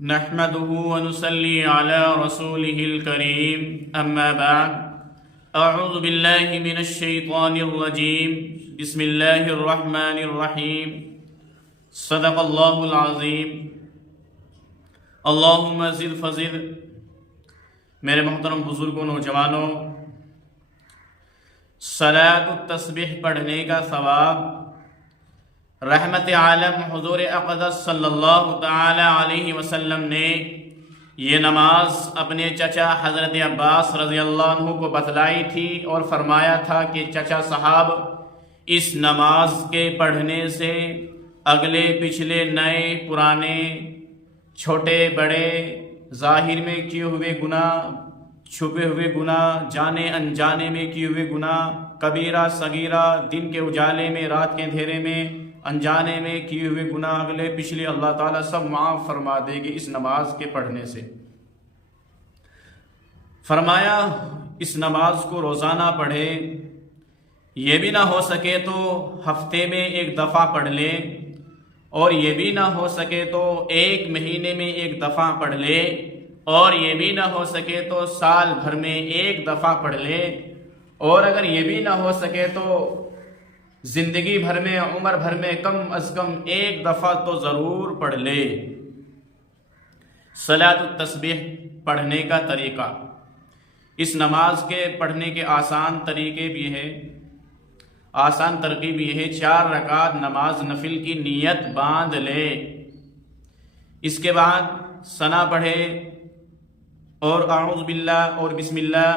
نحمده ونصلي على رسوله الكريم أما بعد أعوذ بالله من الشيطان الرجيم بسم الله الرحمن الرحيم صدق الله العظيم اللهم زد فزد۔ میرے محترم بزرگوں نوجوانوں، صلاۃ التسبیح پڑھنے کا ثواب رحمت عالم حضور اقدس صلی اللہ تعالی علیہ وسلم نے یہ نماز اپنے چچا حضرت عباس رضی اللہ عنہ کو بتلائی تھی اور فرمایا تھا کہ چچا صاحب، اس نماز کے پڑھنے سے اگلے پچھلے نئے پرانے چھوٹے بڑے ظاہر میں کیے ہوئے گناہ، چھپے ہوئے گناہ، جانے انجانے میں کیے ہوئے گناہ، کبیرہ صغیرہ، دن کے اجالے میں رات کے اندھیرے میں انجانے میں کیے ہوئے گناہ اگلے پچھلے اللہ تعالیٰ سب معاف فرما دے گی اس نماز کے پڑھنے سے۔ فرمایا اس نماز کو روزانہ پڑھے، یہ بھی نہ ہو سکے تو ہفتے میں ایک دفعہ پڑھ لے، اور یہ بھی نہ ہو سکے تو ایک مہینے میں ایک دفعہ پڑھ لے، اور یہ بھی نہ ہو سکے تو سال بھر میں ایک دفعہ پڑھ لے، اور اگر یہ بھی نہ ہو سکے تو زندگی بھر میں، عمر بھر میں کم از کم ایک دفعہ تو ضرور پڑھ لے۔ صلاۃ التسبیح پڑھنے کا طریقہ، اس نماز کے پڑھنے کے آسان طریقے بھی ہے، آسان ترغیب یہ ہے، 4 رکعت نماز نفل کی نیت باندھ لے، اس کے بعد ثنا پڑھے اور اعوذ باللہ اور بسم اللہ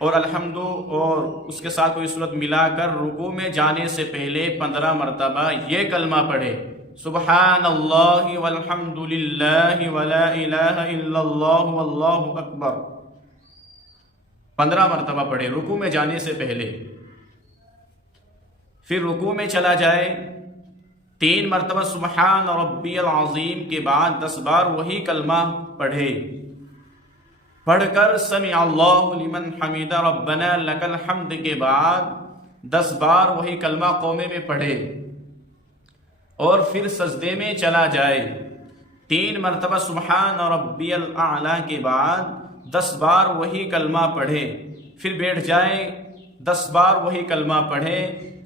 اور الحمد، اور اس کے ساتھ کوئی صورت ملا کر رکوع میں جانے سے پہلے 15 مرتبہ یہ کلمہ پڑھے، سبحان اللہ والحمد للہ ولا الہ الا اللہ واللہ اکبر، 15 مرتبہ پڑھے رکوع میں جانے سے پہلے۔ پھر رکوع میں چلا جائے، 3 مرتبہ سبحان ربی العظیم کے بعد 10 بار وہی کلمہ پڑھے، پڑھ کر سمع اللہ لمن حمد ربنا لک الحمد کے بعد 10 بار وہی کلمہ قومے میں پڑھے، اور پھر سجدے میں چلا جائے، 3 مرتبہ سبحان ربی الاعلی کے بعد 10 بار وہی کلمہ پڑھے، پھر بیٹھ جائے، 10 بار وہی کلمہ پڑھے،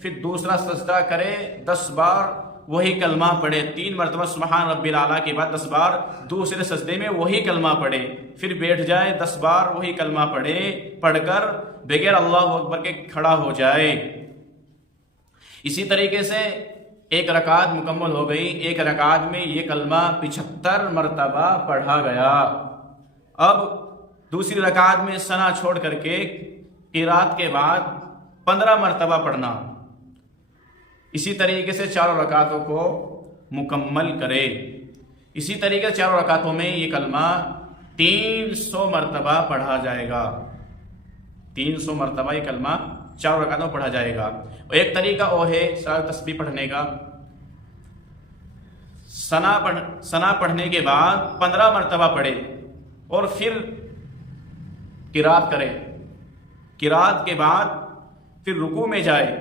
پھر دوسرا سجدہ کرے، 10 بار وہی کلمہ پڑھے، 3 مرتبہ سبحان ربی الاعلی کے بعد 10 بار دوسرے سجدے میں وہی کلمہ پڑھے، پھر بیٹھ جائے، 10 بار وہی کلمہ پڑھے، پڑھ کر بغیر اللہ اکبر کے کھڑا ہو جائے۔ اسی طریقے سے ایک رکعت مکمل ہو گئی، ایک رکعت میں یہ کلمہ 75 مرتبہ پڑھا گیا۔ اب دوسری رکعت میں ثنا چھوڑ کر کے قرات کے بعد 15 مرتبہ پڑھنا، اسی طریقے سے 4 رکعتوں کو مکمل کرے۔ اسی طریقے سے 4 رکعتوں میں یہ کلمہ 300 مرتبہ پڑھا جائے گا، 300 مرتبہ یہ کلمہ 4 رکعتوں پڑھا جائے گا۔ اور ایک طریقہ وہ ہے صلاۃ تسبیح پڑھنے کا، ثنا پڑھنے کے بعد 15 مرتبہ پڑھے اور پھر قرات کرے، قرات کے بعد پھر رکوع میں جائے،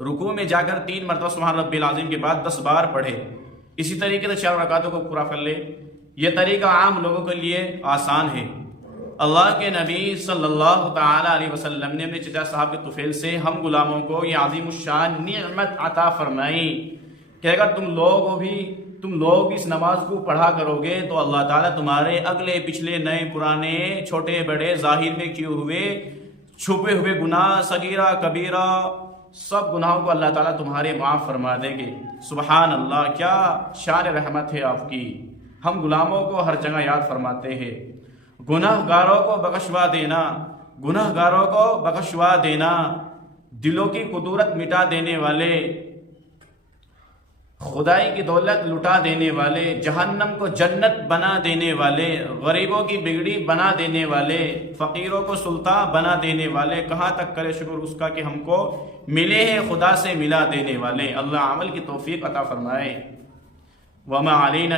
رکوع میں جا کر 3 مرتبہ سبحان ربی العظیم کے بعد 10 بار پڑھے، اسی طریقے سے 4 رکعتوں کو پورا کر لے۔ یہ طریقہ عام لوگوں کے لیے آسان ہے۔ اللہ کے نبی صلی اللہ تعالی علیہ وسلم نے اپنے چچا صاحب کے طفیل سے ہم غلاموں کو یہ عظیم الشان نعمت عطا فرمائی کہ اگر تم لوگ اس نماز کو پڑھا کرو گے تو اللہ تعالیٰ تمہارے اگلے پچھلے نئے پرانے چھوٹے بڑے ظاہر میں کیے ہوئے چھپے ہوئے گناہ، صغیرہ کبیرہ، سب گناہوں کو اللہ تعالیٰ تمہارے معاف فرما دیں گے۔ سبحان اللہ، کیا شان رحمت ہے آپ کی، ہم غلاموں کو ہر جگہ یاد فرماتے ہیں۔ گناہ گاروں کو بخشوا دینا، گناہ گاروں کو بخشوا دینا، دلوں کی قدورت مٹا دینے والے، خدائی کی دولت لٹا دینے والے، جہنم کو جنت بنا دینے والے، غریبوں کی بگڑی بنا دینے والے، فقیروں کو سلطان بنا دینے والے، کہاں تک کرے شکر اس کا کہ ہم کو ملے ہیں خدا سے ملا دینے والے۔ اللہ عمل کی توفیق عطا فرمائے۔ وما علینا